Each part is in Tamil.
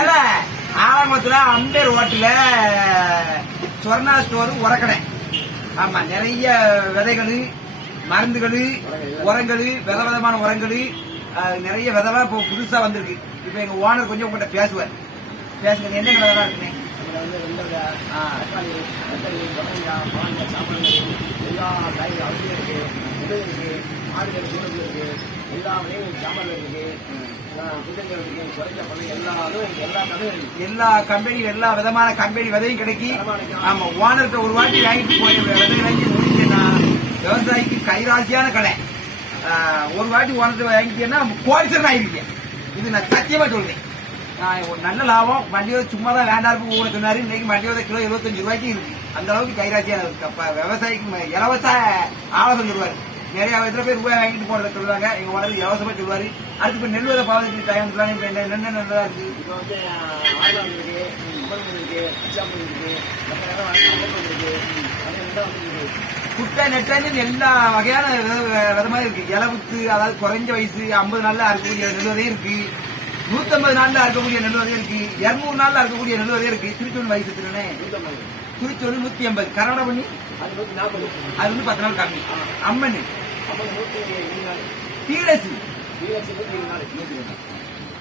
ஏன்னா ஆரம்பத்துல அம்பேர் ரோட்டுல சொர்ணா ஸ்டோர் உரக்கடை. ஆமா, நிறைய விதைகள், மருந்துகள், உரங்கள், விதவிதமான உரங்கள், நிறைய விதெல்லாம் இப்போ புதுசா வந்திருக்கு. இப்ப எங்க ஓனர் கொஞ்சம் உங்கள்கிட்ட பேசுவார். பேசுங்க, என்ன விதெல்லாம் இருக்குங்க? எல்லா காய்கறி அரிசி இருக்கு, உதவி இருக்கு, ஆடுகள் சூழல் இருக்கு, எல்லா வகையும் சாமான் இருக்கு, புத்தகங்கள் இருக்கு, குறைஞ்ச பண்ண எல்லா கடையும் இருக்கு. எல்லா கம்பெனி, எல்லா விதமான கம்பெனி விதையும் கிடைக்கும். ஆமா, ஓனர்கிட்ட ஒரு வாட்டி வாங்கிட்டு போய் விதை வாங்கி முடிச்சேன்னா விவசாயிக்கு கைராசியான கடை. ஒரு வாட்டி ஓனர்கிட்ட வாங்கிட்டேன்னா கோடிசன் ஆயிருக்கேன். இது நான் சத்தியமா சொல்றேன். நல்ல லாபம். வண்டியோட சும்மா தான் வேண்டாம் ஊட சொன்னாரு. இன்னைக்கு வண்டியோட கிலோ 75 ரூபாய்க்கு இருக்கு. அந்த அளவுக்கு கைராசியான இருக்கு. அப்ப விவசாயிக்கு இலவச ஆலோசனை சொல்லுவாரு. நிறைய எத்தனை பேர் ரூபாய் வாங்கிட்டு போறத சொல்லுவாங்க. எங்க உடனே இலவசமா சொல்லுவாரு. அடுத்து இப்ப நெல் விதை பாவத்துக்கு டைம் என்ன நல்லதா இருக்கு? இப்ப ஆயுதம் இருக்கு, அம்மன் இருக்கு, அச்சாம்பு இருக்கு, இருக்கு, குட்டை நெட்டான்னு எல்லா வகையான விதமா இருக்கு. இலவுக்கு, அதாவது குறைஞ்ச வயசு 50 நாள்ல அறுக்கக்கூடிய நெல் விதையும் இருக்கு, 150 நாள்ல அறுக்கக்கூடிய நெல் விதையும் இருக்கு, 200 நாள்ல அறுக்கக்கூடிய நெல் விதையும் இருக்கு. திருச்சொல் வயசு திருச்சொல் 180, கரவடை பண்ணி அது 10 நாள் கம்மி. அம்மன் டீலஸ்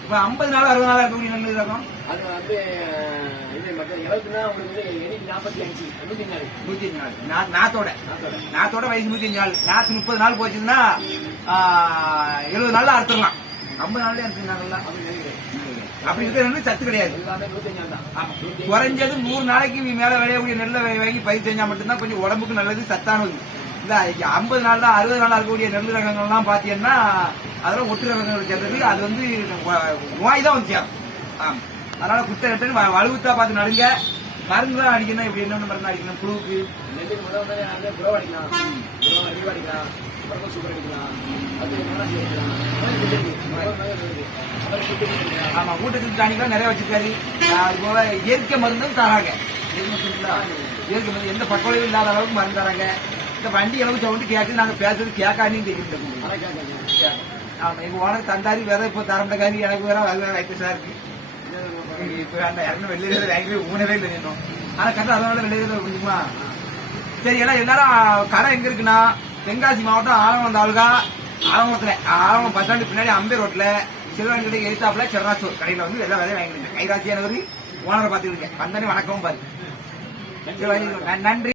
இப்ப 50 நாள் 60 நாள் இருக்கக்கூடிய நெல் ரகம். அது வந்து நாத்தோட வயசு 105 நாள். நாத்து 30 நாள் போச்சுன்னா 70 நாள்ல அறுத்துடலாம். 50 நாள்ல அறுத்துனாங்கல்ல. அப்படி இருக்கிற சத்து கிடையாது. குறைஞ்சது 100 நாளைக்கு மேல விளையக்கூடிய நெல்லை வாங்கி பயிர் செஞ்சா மட்டும்தான் கொஞ்சம் உடம்புக்கு நல்லது, சத்தானது. இந்த 50 நாள்ல 60 நாள் இருக்கக்கூடிய நெல் ரகங்கள்லாம் பாத்தீங்கன்னா அதெல்லாம் ஒட்டு ரகங்கள் சேர்ந்தது. அது வந்து நோய் தான் வந்து சேரும். ஆமா, அதனால குட்டை நெட்டு வலுவுத்தா பார்த்து நடுங்க. மருந்து தான் அடிக்கணும். இப்படி என்ன மருந்து அடிக்கணும்? புழுவுக்கு ஆமா, ஊட்டச்சத்து டானிக்கெல்லாம் நிறைய வச்சிருக்காரு. அது போல இயற்கை மருந்தும் தராங்க. இயற்கை மருந்து எந்த பக்கவளையும் இல்லாத அளவுக்கு மருந்து தராங்க. இந்த வண்டி அளவு சவுண்டு கேட்குது. நாங்க பேசுறது கேட்காதுன்னு தெரியும். ஆமா, எங்க ஓனர் தந்தாரி வேற இப்போ தரம்பக்காரி எனக்கு வேற அது வேற வைக்க சார் இருக்கு. இப்ப அந்த இறந்து வெளியே வாங்கி ஊனவே இல்லை இன்னும். ஆனா கரெக்டா அதனால வெளியே முடியுமா? சரி, எல்லாரும் கடை எங்க இருக்குன்னா தென்காசி மாவட்டம் ஆலங்குளம் தாலுகா, ஆலங்குளம் பஸ் ஸ்டாண்டு பின்னாடி அம்பேர் ரோட்ல சிறுவன் கடை எழுத்தாப்புல செர்ராச்சூர் கடையில வந்து எல்லா வேலையும் வாங்கிடுங்க. கைராசியானவர் ஓனரை பார்த்துக்கிட்டு வந்தானே வணக்கமும் பாரு. நன்றி.